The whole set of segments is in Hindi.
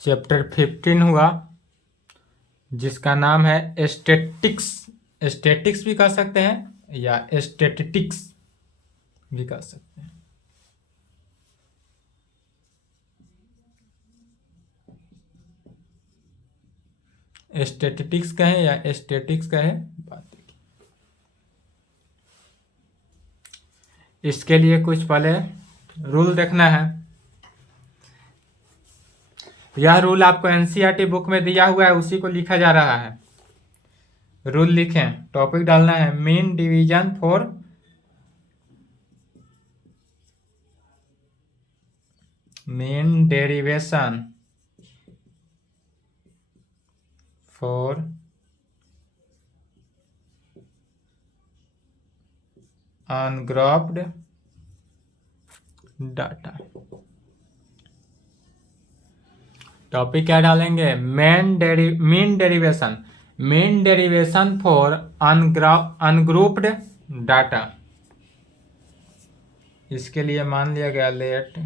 चैप्टर 15 हुआ, जिसका नाम है स्टैटिक्स। स्टैटिक्स भी कह सकते हैं या स्टैटिस्टिक्स भी कह सकते हैं। स्टैटिस्टिक्स कहें या स्टैटिक्स कहें, बात देखिए। इसके लिए कुछ पहले रूल देखना है। यह रूल आपको एनसीईआरटी बुक में दिया हुआ है, उसी को लिखा जा रहा है। रूल लिखें, टॉपिक डालना है mean division for mean derivation for ungrouped data. Topic क्या डालेंगे? Mean derivation for ungrouped data. इसके लिए मान लिया गया लेट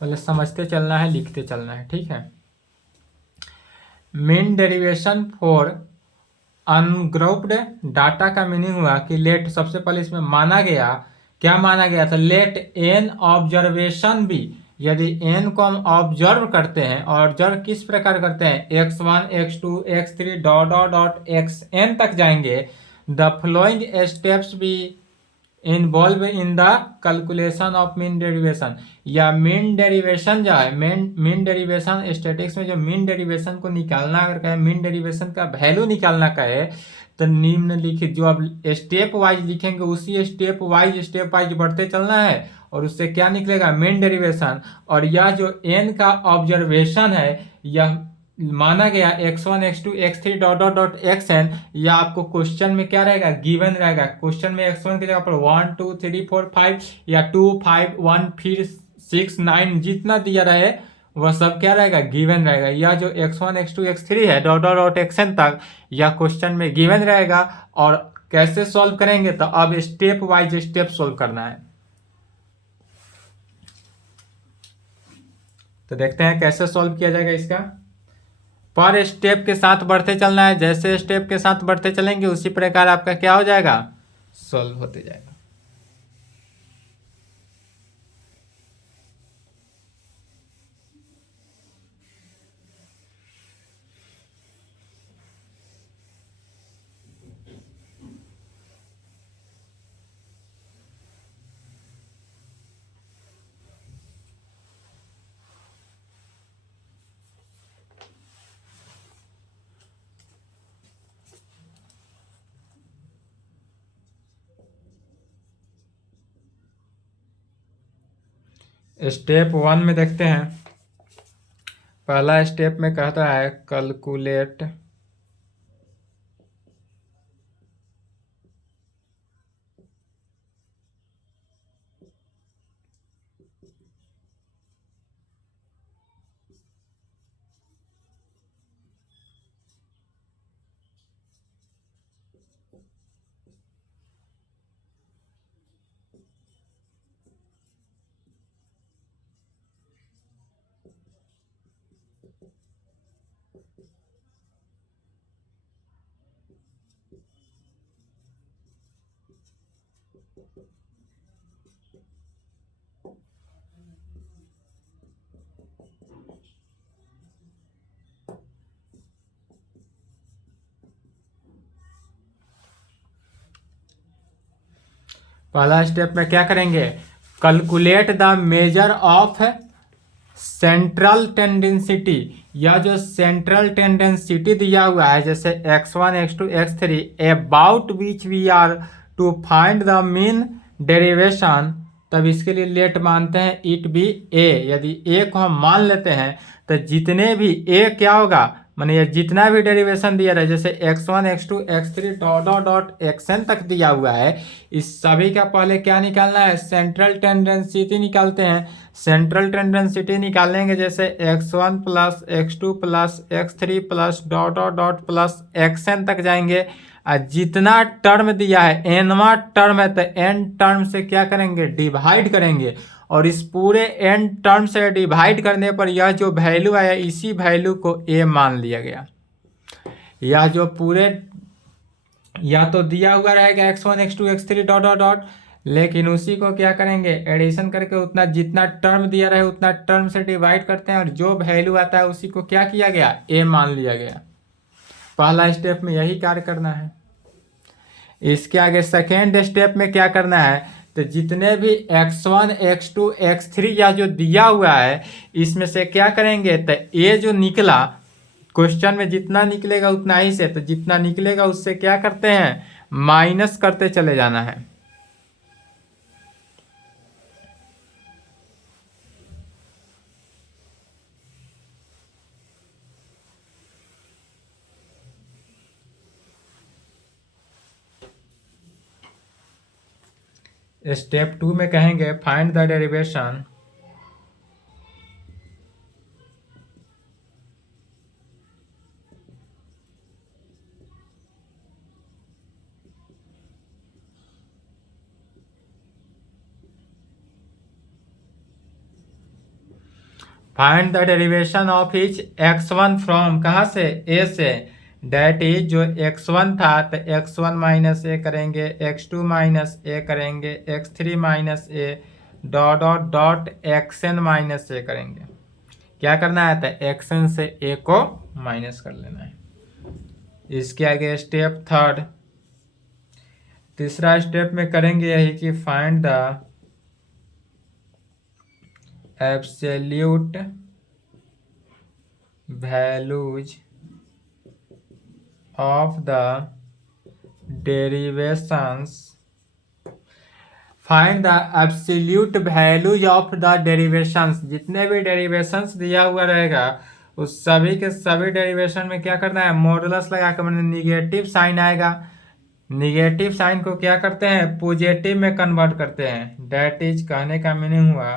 पहले समझते चलना है, लिखते चलना है, ठीक है। Mean derivation for ungrouped data का मीनिंग हुआ कि लेट, सबसे पहले इसमें माना गया, क्या माना गया था? लेट एन ऑब्जर्वेशन बी, यदि एन को हम ऑब्जर्व करते हैं, ऑब्जर्व किस प्रकार करते हैं? x1 x2 x3 dot dot dot xn तक जाएंगे। The flowing steps be involve in the calculation of mean derivation. या मीन डेरिवेशन जो है, मीन डेरिवेशन स्टैटिक्स में जो मीन डेरिवेशन को निकालना अगर कहे, मीन डेरिवेशन का वैल्यू निकालना कहे, तो निम्नलिखित जो आप स्टेप वाइज लिखेंगे, उसी स्टेप वाइज बढ़ते चलना है, और उससे क्या निकलेगा? Mean derivation. और यह जो एन का ऑब्जर्वेशन है, यह माना गया x1 x2 x3 dot dot dot xn, या आपको क्वेश्चन में क्या रहेगा? गिवन रहेगा। क्वेश्चन में x1 की जगह पर 1 2 3 4 5 या 2 5 1 फिर 6 9 जितना दिया रहे वह सब क्या रहेगा? गिवन रहेगा। या जो x1 x2 x3 है डॉट डॉट डॉट xn तक, यह क्वेश्चन में गिवन रहेगा। और कैसे सॉल्व करेंगे? तो अब स्टेप वाइज स्टेप सॉल्व करना है। तो देखते हैं कैसे सॉल्व किया जाएगा इसका। पर स्टेप के साथ बढ़ते चलना है, जैसे स्टेप के साथ बढ़ते चलेंगे उसी प्रकार आपका क्या हो जाएगा? सॉल्व होते जाएगा। स्टेप 1 में देखते हैं। पहला स्टेप में कहता है कैलकुलेट पहला स्टेप में क्या करेंगे, calculate the measure of central tendency, या जो सेंट्रल टेंडेंसिटी दिया हुआ है जैसे x1 x2 x3 about which we are to find the mean derivation, तब इसके लिए लेट मानते हैं इट बी ए। यदि ए को हम मान लेते हैं तो जितने भी ए क्या होगा, माने ये जितना भी डेरिवेशन दिया रहा है जैसे x1 x2 x3 dot dot dot xn तक दिया हुआ है, इस सभी का पहले क्या निकालना है, सेंट्रल टेंडेंसिटी निकालते हैं। सेंट्रल टेंडेंसिटी निकालेंगे जैसे x1 plus x2 plus x3 plus dot dot dot plus xn तक जाएंगे। और जितना टर्म दिया है एनवा टर्म है तो एन टर्म से क्या करेंगे, डिवाइड करेंगे, और इस पूरे एन टर्म से डिवाइड करने पर यह जो वैल्यू आया इसी वैल्यू को ए मान लिया गया। या जो पूरे या तो दिया हुआ रहेगा x1 x2 x3 dot dot dot, लेकिन उसी को क्या करेंगे, एडिशन करके उतना जितना टर्म दिया रहे उतना टर्म से डिवाइड करते हैं, और जो वैल्यू आता है उसी को क्या किया गया, ए मान लिया गया। पहला स्टेप में यही कार्य करना है। इसके आगे सेकेंड स्टेप में क्या करना है, तो जितने भी x1 x2 x3 या जो दिया हुआ है इसमें से क्या करेंगे, तो ए जो निकला क्वेश्चन में जितना निकलेगा उतना ही से, तो जितना निकलेगा उससे क्या करते हैं, माइनस करते चले जाना है। स्टेप 2 में कहेंगे find the derivation find the derivation of each x1 from, कहाँ से, ए से, डेट इज जो x1 था तो x1 माइनस ए करेंगे, x2 माइनस ए करेंगे, x3 minus a dot dot dot xn minus a करेंगे। क्या करना है, तो xn से ए को माइनस कर लेना है। इसके आगे स्टेप थर्ड, तीसरा स्टेप में करेंगे यही कि find the absolute values of the derivations, find the absolute values of the derivations, जितने भी डेरिवेशंस दिया हुआ रहेगा उस सभी के सभी डेरिवेशन में क्या करना है, मॉडुलस लगा कर, मैंने निगेटिव साइन आएगा, निगेटिव साइन को क्या करते हैं, पॉजिटिव में कन्वर्ट करते हैं। दैट इज कहने का मीनिंग हुआ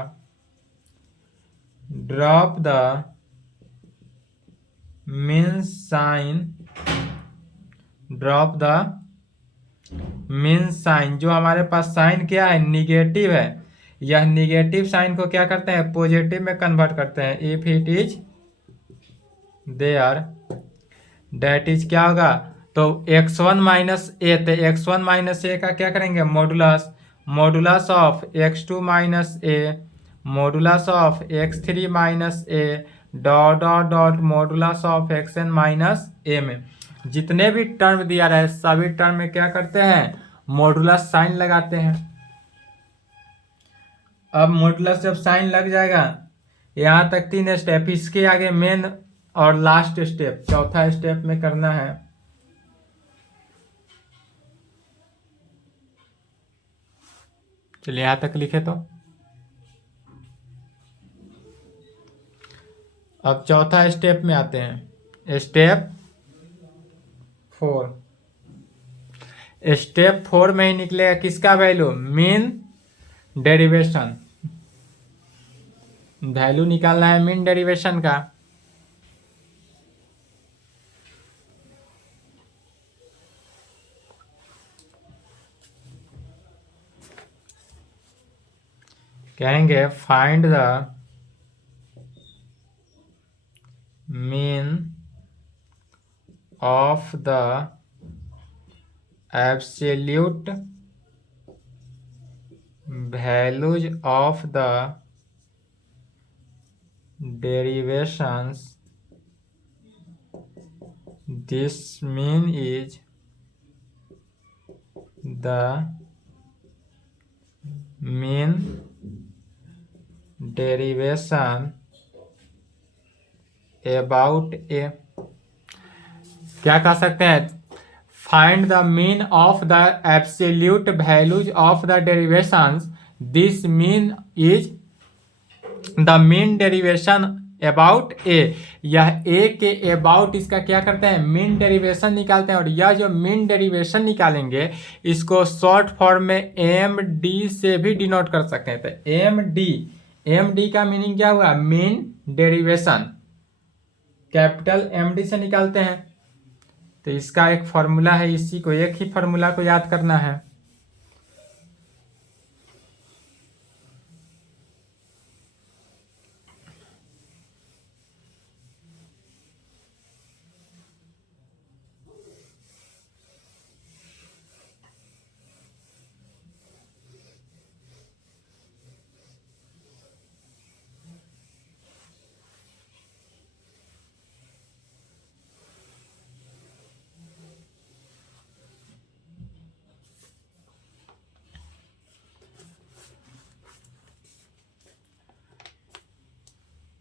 drop the mean sine, drop the mean sine, जो हमारे पास साइन क्या है, निगेटिव है, यह निगेटिव साइन को क्या करते हैं, पॉजिटिव में कन्वर्ट करते हैं। If it is there, that is क्या होगा, तो x1 माइनस ए, तो x1 माइनस ए का क्या करेंगे, modulus, modulus of x2 minus a, modulus of x3 minus a dot dot dot modulus of xn minus a में जितने भी टर्म दिया रहे सभी टर्म में क्या करते हैं, मॉडुलस साइन लगाते हैं। अब मॉडुलस जब साइन लग जाएगा, यहाँ तक 3 स्टेप, इसके आगे मेन और लास्ट स्टेप चौथा स्टेप में करना है। चलिए यहाँ तक लिखे तो अब चौथा स्टेप में आते हैं, स्टेप 4। स्टेप 4 में ही निकलेगा किसका वैल्यू, मीन डेरिवेशन, वैल्यू निकालना है मीन डेरिवेशन का। कहेंगे find the of the absolute values of the derivations. This mean is the mean derivation about a, क्या कह सकते हैं, find the mean of the absolute values of the derivations. This mean is the mean derivation about a. यह ए के अबाउट इसका क्या करते हैं, मीन डेरिवेशन निकालते हैं. और यह जो मीन डेरिवेशन निकालेंगे इसको शॉर्ट फॉर्म में एम डी से भी डिनोट कर सकते हैं. तो एम डी का मीनिंग क्या हुआ, mean derivation. Capital M D से निकालते हैं. तो इसका एक फॉर्मूला है, इसी को एक ही फॉर्मूला को याद करना है.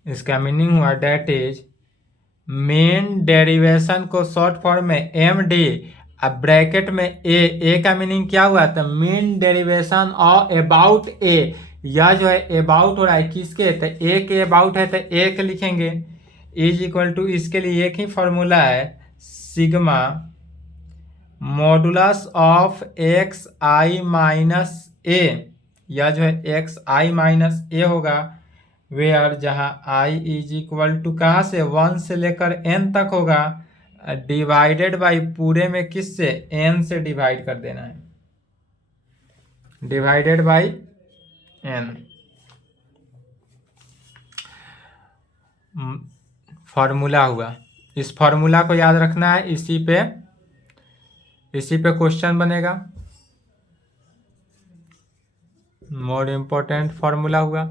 इसका मीनिंग हुआ डेट इज मेन डेरिवेशन को शॉर्ट फॉर्म में एम डी, अब ब्रैकेट में ए का मीनिंग क्या हुआ, तो main derivation of about a. यह जो है अबाउट हो रहा है किसके, तो ए के अबाउट है तो ए के लिखेंगे. इज इक्वल टू, इसके लिए एक ही फॉर्मूला है, sigma modulus of x I minus a. यह जो है एक्स आई माइनस ए होगा, वेयर जहाँ आई इज इक्वल टू कहाँ से, 1 से लेकर n तक होगा, डिवाइडेड बाई पूरे में किससे, n से डिवाइड कर देना है, डिवाइडेड बाई n. फॉर्मूला हुआ, इस फॉर्मूला को याद रखना है, इसी पे क्वेश्चन बनेगा. मोर इम्पोर्टेंट फॉर्मूला हुआ,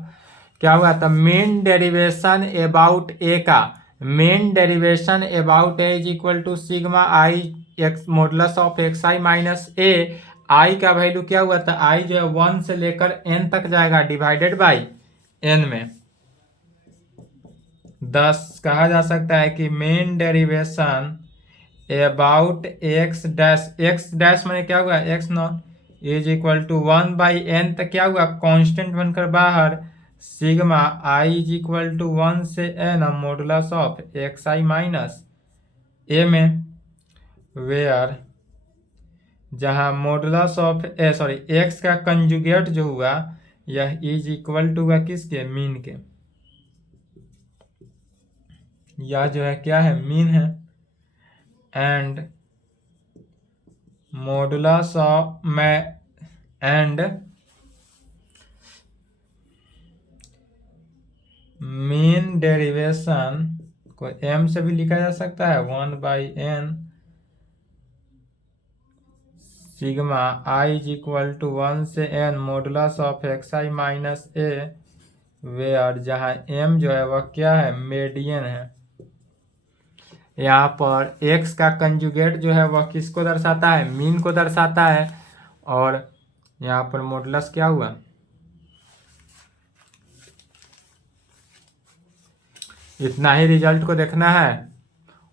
क्या हुआ था, मेन डेरिवेशन अबाउट ए का, mean derivation about a is equal to sigma i x modulus of x I minus ए. आई का वैल्यू क्या हुआ था, आई जो है 1 से लेकर n तक जाएगा, डिवाइडेड बाई n में 10. कहा जा सकता है कि mean derivation about x dash मैंने क्या हुआ, x not is equal to 1 by n तक क्या हुआ, कांस्टेंट बनकर बाहर, sigma I is equal to 1 से n modulus of x I minus a में, वेयर जहाँ मॉडुलस ऑफ एक्स का कंजुगेट जो हुआ यह इज इक्वल टू हुआ किसके, मीन के. यह जो है क्या है, मीन है. And modulus of mean derivation को m से भी लिखा जा सकता है, 1 by n sigma I is equal to 1 से n modulus of x I minus A, where जहाँ m जो है वह क्या है, मीडियन है. यहाँ पर x का कंजुगेट जो है वह किसको दर्शाता है, मीन को दर्शाता है. और यहाँ पर मॉडुलस क्या हुआ, इतना ही रिजल्ट को देखना है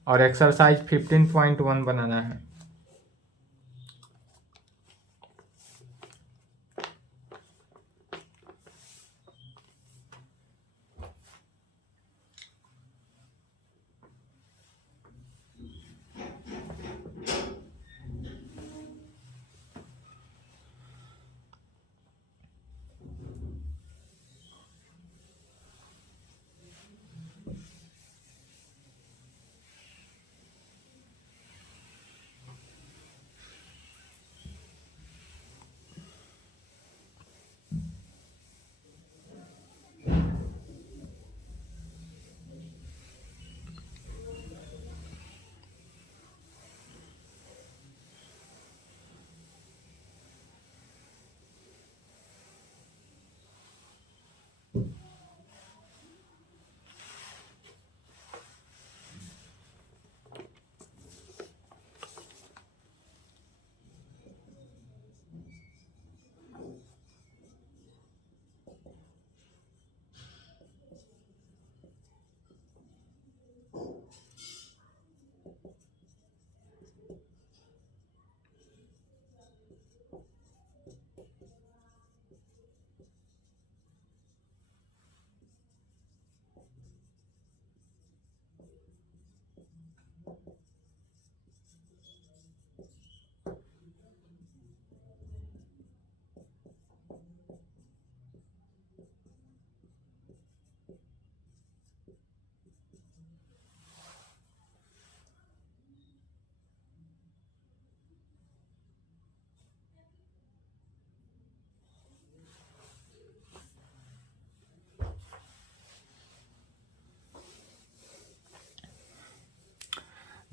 और एक्सरसाइज 15.1 बनाना है.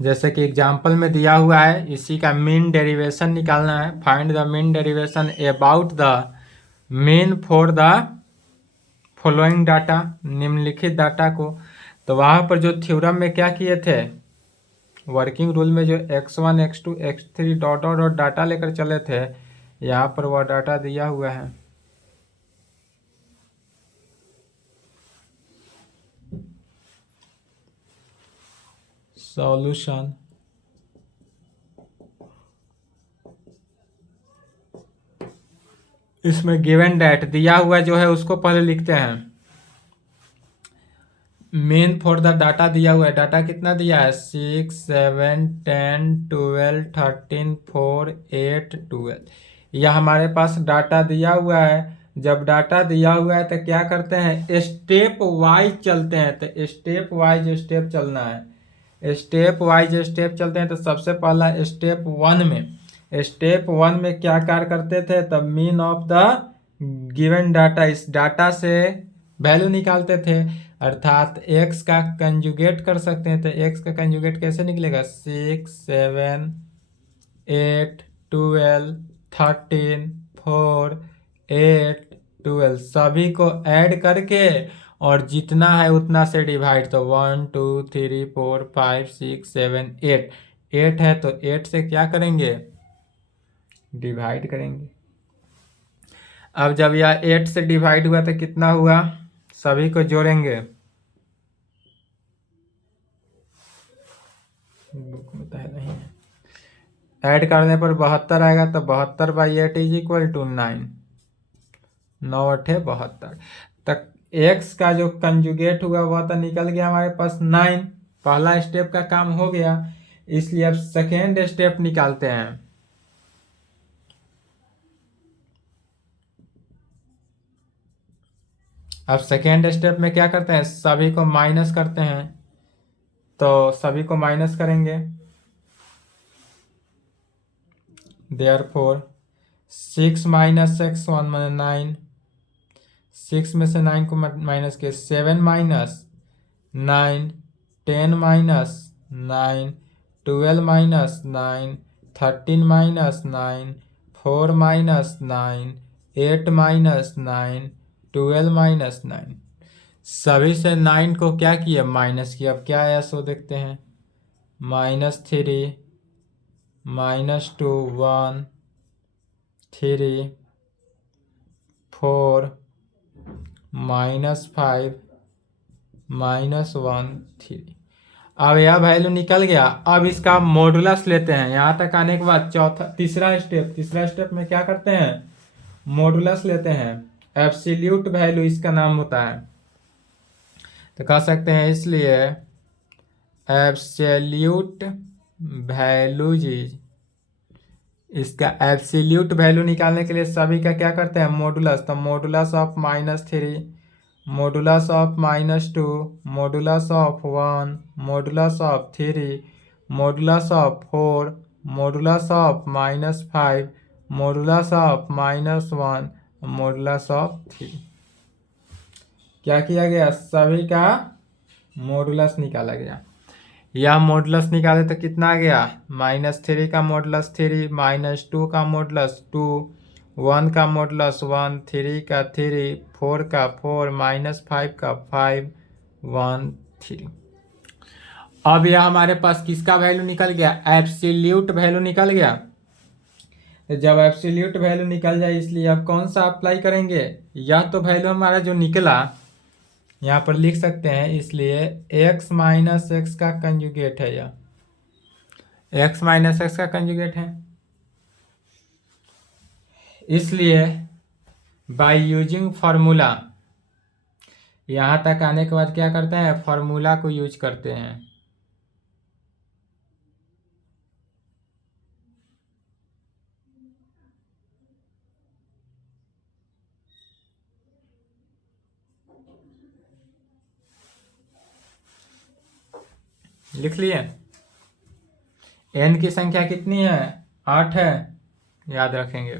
जैसे कि एग्जाम्पल में दिया हुआ है, इसी का मीन डेरिवेशन निकालना है। Find the mean derivation about the mean for the following data, निम्नलिखित डाटा को। तो वहाँ पर जो थ्योरम में क्या किए थे, वर्किंग रूल में जो x1 x2 x3 dot dot dot data लेकर चले थे, यहाँ पर वह डाटा दिया हुआ है। सॉल्यूशन इसमें गिवन डेट दिया हुआ जो है उसको पहले लिखते हैं। मेन फॉर द डाटा दिया हुआ है, डाटा कितना दिया है 6 7 10 12 13 4 8 12। यह हमारे पास डाटा दिया हुआ है। जब डाटा दिया हुआ है तो क्या करते हैं, स्टेप वाइज चलते हैं। तो स्टेप वाइज स्टेप चलना है, स्टेप वाइज स्टेप चलते हैं। तो सबसे पहला स्टेप वन में क्या कार्य करते थे, तब mean of the given data, इस डाटा से वैल्यू निकालते थे। अर्थात x का कंजुगेट कर सकते हैं। तो x का कंजुगेट कैसे निकलेगा, 6 7 8 12 13 4 8 12, सभी को ऐड करके और जितना है उतना से डिवाइड। तो 1 2 3 4 5 6 7 8, 8 है तो 8 से क्या करेंगे, डिवाइड करेंगे। अब जब यह 8 से डिवाइड हुआ तो कितना हुआ, सभी को जोड़ेंगे। बुक में तो है नहीं है। ऐड करने पर 72 आएगा। तो 72/8 इज इक्वल टू 9, 9 8 72 तक। x का जो कंजुगेट हुआ वह तो निकल गया हमारे पास 9। पहला स्टेप का काम हो गया, इसलिए अब सेकेंड स्टेप निकालते हैं। अब सेकेंड स्टेप में क्या करते हैं, सभी को माइनस करते हैं। तो सभी को माइनस करेंगे, देयरफॉर 6 माइनस x1 माने 9, 6 में से 9 को माइनस किए, 7 minus 9, 10 minus 9, 12 minus 9, 13 minus 9, 4 minus 9, 8 minus 9, 12 minus 9। सभी से 9 को क्या किया, माइनस किया। अब क्या आया सो देखते हैं, -3 -2 1 3 4 -5 -1 3। अब यह वैल्यू निकल गया। अब इसका मॉडुलस लेते हैं। यहाँ तक आने के बाद तीसरा स्टेप में क्या करते हैं, मॉडुलस लेते हैं। एब्सोल्यूट वैल्यू इसका नाम होता है। तो कह सकते हैं इसलिए एब्सोल्यूट वैल्यू जी, इसका एब्सोल्यूट वैल्यू निकालने के लिए सभी का क्या करते हैं, मॉडुलस। तो modulus of -3, modulus of -2, modulus of 1, modulus of 3, modulus of 4, modulus of -5, modulus of -1, modulus of 3। क्या किया गया, सभी का मॉडुलस निकाला गया। यह मॉडुलस निकाले तो कितना आ गया, -3 का मॉडुलस 3, -2 का मॉडुलस 2, 1 का मॉडुलस 1, 3 का 3, 4 का 4, -5 का 5 1 3। अब यह हमारे पास किसका वैल्यू निकल गया, एब्सोल्यूट वैल्यू निकल गया। तो जब एब्सोल्यूट वैल्यू निकल जाए, इसलिए अब कौन सा अप्लाई करेंगे, यह तो वैल्यू हमारा जो निकला यहाँ पर लिख सकते हैं। इसलिए x माइनस एक्स का कंजुगेट है, यह x माइनस एक्स का कंजुगेट है। इसलिए बाय यूजिंग फार्मूला, यहाँ तक आने के बाद क्या करते हैं, फार्मूला को यूज करते हैं। लिख लिए, n की संख्या कितनी है, 8 है, याद रखेंगे।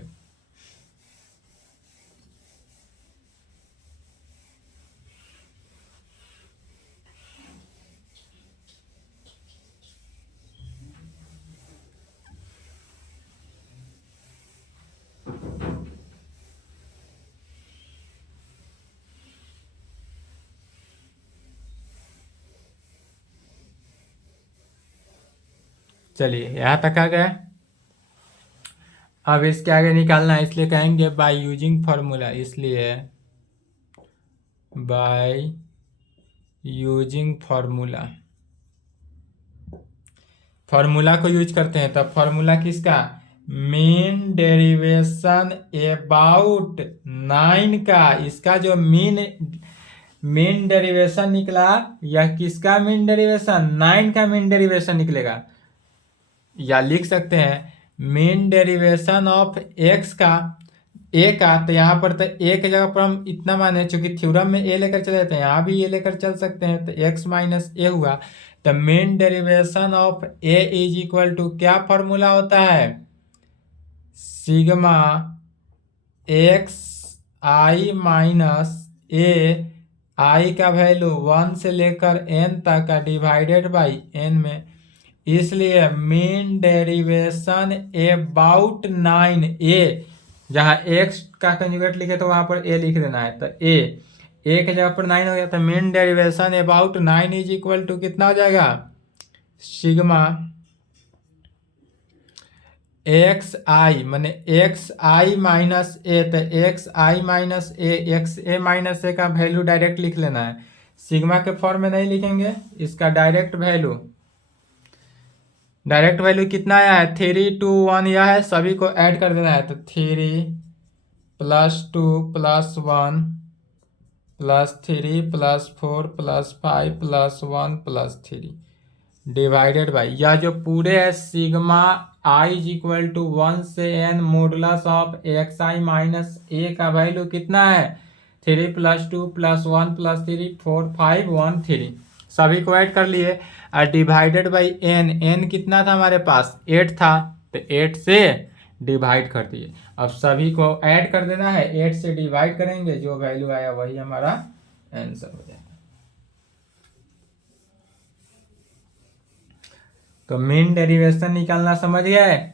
चलिए यहाँ तक आ गया। अब इसके आगे निकालना है, इसलिए कहेंगे बाय यूजिंग फार्मूला, इसलिए बाय यूजिंग फार्मूला, फार्मूला को यूज करते हैं। तब फार्मूला किसका, मीन डेरिवेशन अबाउट 9 का, इसका जो मीन डेरिवेशन निकला, या किसका मीन डेरिवेशन, 9 का मीन डेरिवेशन निकलेगा। या लिख सकते हैं मीन डेरिवेशन ऑफ एक्स का, ए का, तो यहाँ पर तो ए की जगह पर हम इतना माने, चूंकि थ्योरम में ए लेकर चले जाते हैं, यहाँ भी ए लेकर चल सकते हैं, तो एक्स माइनस ए हुआ। तो mean derivation of A is equal to, क्या फॉर्मूला होता है, सिग्मा एक्स आई माइनस ए, आई का वैल्यू 1 से लेकर n तक का, डिवाइडेड बाई n में, इसलिए मीन डेरिवेशन अबाउट 9 ए, जहाँ x का कंजुगेट लिखे तो वहां पर a लिख देना है, तो a के जगह पर 9 हो गया, तो mean derivation about 9 is equal to कितना हो जाएगा, सिग्मा एक्स आई, माने एक्स आई माइनस ए, तो x I minus A, x A minus a का वैल्यू डायरेक्ट लिख लेना है, सिग्मा के फॉर्म में नहीं लिखेंगे, इसका डायरेक्ट वैल्यू कितना आया है, 3 2 1 यह है, सभी को ऐड कर देना है, तो 3 + 2 + 1 + 3 + 4 + 5 + 1 + 3 डिवाइडेड बाई, या जो पूरे है sigma I is equal to 1 से n modulus of x I minus a का वैल्यू कितना है, 3 + 2 + 1 + 3 4 5 1 3, सभी को ऐड कर लिए, और डिवाइडेड बाई n कितना था हमारे पास, 8 था, तो 8 से डिवाइड कर दिए। अब सभी को ऐड कर देना है, 8 से डिवाइड करेंगे, जो वैल्यू आया वही हमारा आंसर हो जाएगा। तो मीन डेरिवेशन निकालना समझ गए।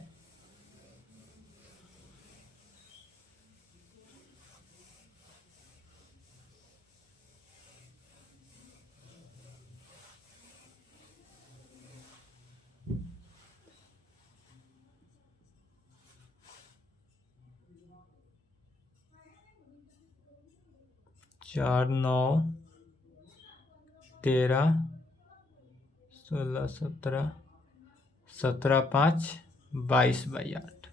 चार 9 13 16 17 17 5 22/8।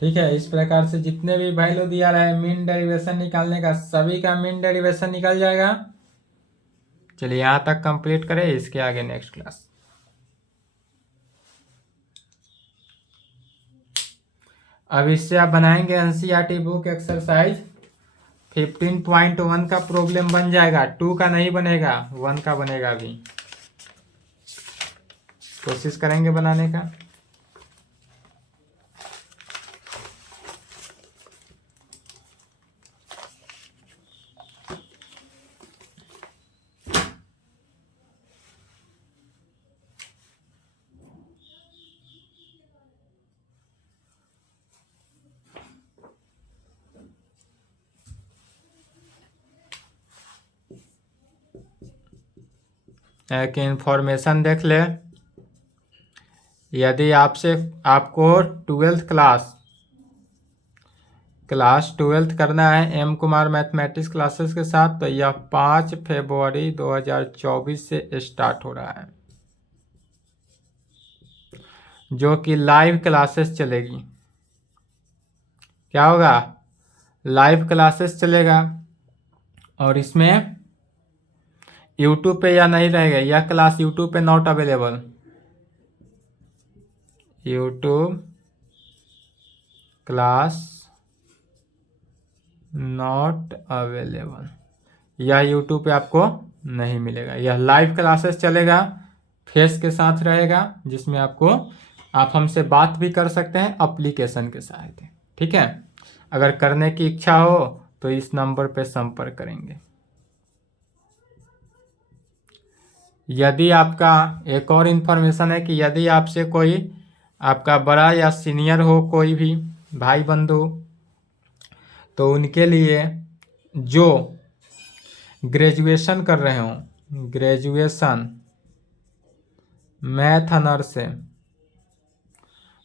ठीक है, इस प्रकार से जितने भी वैल्यू दिया रहा है मीन डेरिवेशन निकालने का, सभी का मीन डेरिवेशन निकल जाएगा। चलिए यहाँ तक कंप्लीट करें, इसके आगे नेक्स्ट क्लास। अब इससे आप बनाएंगे एनसीईआरटी बुक एक्सरसाइज 15.1 का प्रॉब्लम बन जाएगा, 2 का नहीं बनेगा, 1 का बनेगा। अभी कोशिश करेंगे बनाने का। एक इंफॉर्मेशन देख ले, यदि आपको 12th क्लास 12th करना है एम कुमार मैथमेटिक्स क्लासेस के साथ, तो यह 5 फरवरी 2024 से स्टार्ट हो रहा है, जो कि लाइव क्लासेस चलेगी। क्या होगा, लाइव क्लासेस चलेगा, और इसमें यूट्यूब पे या नहीं रहेगा, यह क्लास यूट्यूब पे not available, YouTube class not available, यह यूट्यूब पे आपको नहीं मिलेगा। यह लाइव क्लासेस चलेगा, फेस के साथ रहेगा, जिसमें आप हमसे बात भी कर सकते हैं एप्लीकेशन के सहायता। ठीक है, अगर करने की इच्छा हो तो इस नंबर पे संपर्क करेंगे। यदि आपका एक और इन्फॉर्मेशन है कि यदि आपसे कोई आपका बड़ा या सीनियर हो, कोई भी भाई बंधु, तो उनके लिए जो ग्रेजुएशन कर रहे हो, ग्रेजुएशन मैथ ऑनर्स से,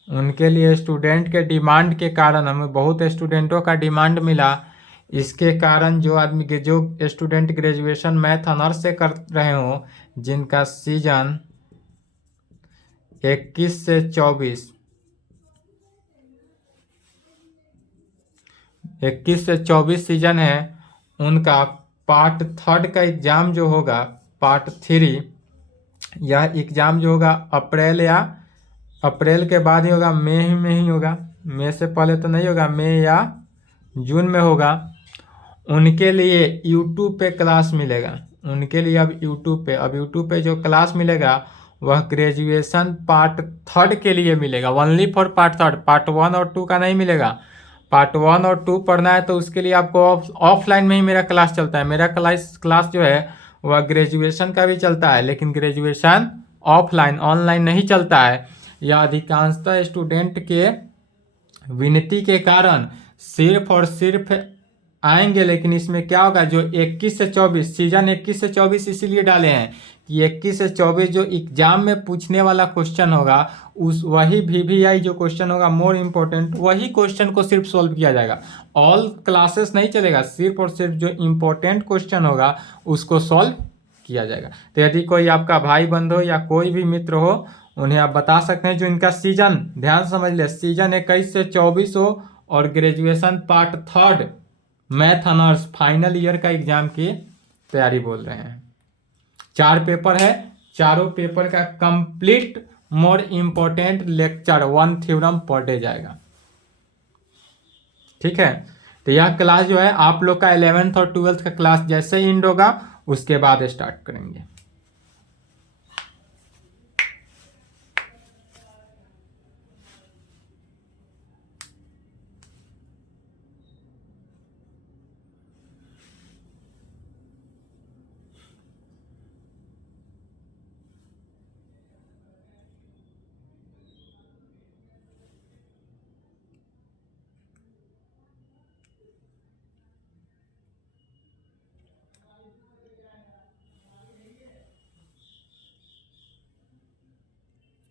उनके लिए स्टूडेंट के डिमांड के कारण, हमें बहुत स्टूडेंटों का डिमांड मिला, इसके कारण जो आदमी के जो स्टूडेंट ग्रेजुएशन मैथ ऑनर्स से कर रहे हो, जिनका सीजन 21 से 24 सीजन है, उनका पार्ट 3 का एग्ज़ाम जो होगा, पार्ट 3, यह एग्ज़ाम जो होगा अप्रैल के बाद ही होगा, मई में ही होगा, मई से पहले तो नहीं होगा, मई या जून में होगा। उनके लिए यूट्यूब पे क्लास मिलेगा, उनके लिए अब यूट्यूब पे जो क्लास मिलेगा वह ग्रेजुएशन पार्ट 3 के लिए मिलेगा, ओनली फॉर पार्ट 3, पार्ट 1 और 2 का नहीं मिलेगा। पार्ट 1 और 2 पढ़ना है तो उसके लिए आपको ऑफलाइन में ही मेरा क्लास चलता है। मेरा क्लास जो है वह ग्रेजुएशन का भी चलता है, लेकिन ग्रेजुएशन ऑफलाइन, ऑनलाइन नहीं चलता है। यह अधिकांशतः स्टूडेंट के विनती के कारण सिर्फ और सिर्फ आएंगे, लेकिन इसमें क्या होगा, जो 21 से 24 सीजन 21 से 24 इसीलिए डाले हैं कि 21 से 24 जो एग्जाम में पूछने वाला क्वेश्चन होगा, उस वही VVI जो क्वेश्चन होगा मोर इम्पोर्टेंट, वही क्वेश्चन को सिर्फ सॉल्व किया जाएगा। ऑल क्लासेस नहीं चलेगा, सिर्फ और सिर्फ जो इम्पोर्टेंट क्वेश्चन होगा उसको सॉल्व किया जाएगा। तो यदि कोई आपका भाई बंधु या कोई भी मित्र हो, उन्हें आप बता सकते हैं जो इनका सीजन, ध्यान समझ ले, सीजन 21 से 24 हो और graduation part 3 math honours final year का एग्जाम की तैयारी बोल रहे हैं। 4 पेपर है, चारों पेपर का complete more important lecture 1 theorem per day जाएगा। ठीक है, तो यह क्लास जो है आप लोग का 11th और 12th का क्लास जैसे ही एंड होगा उसके बाद स्टार्ट करेंगे।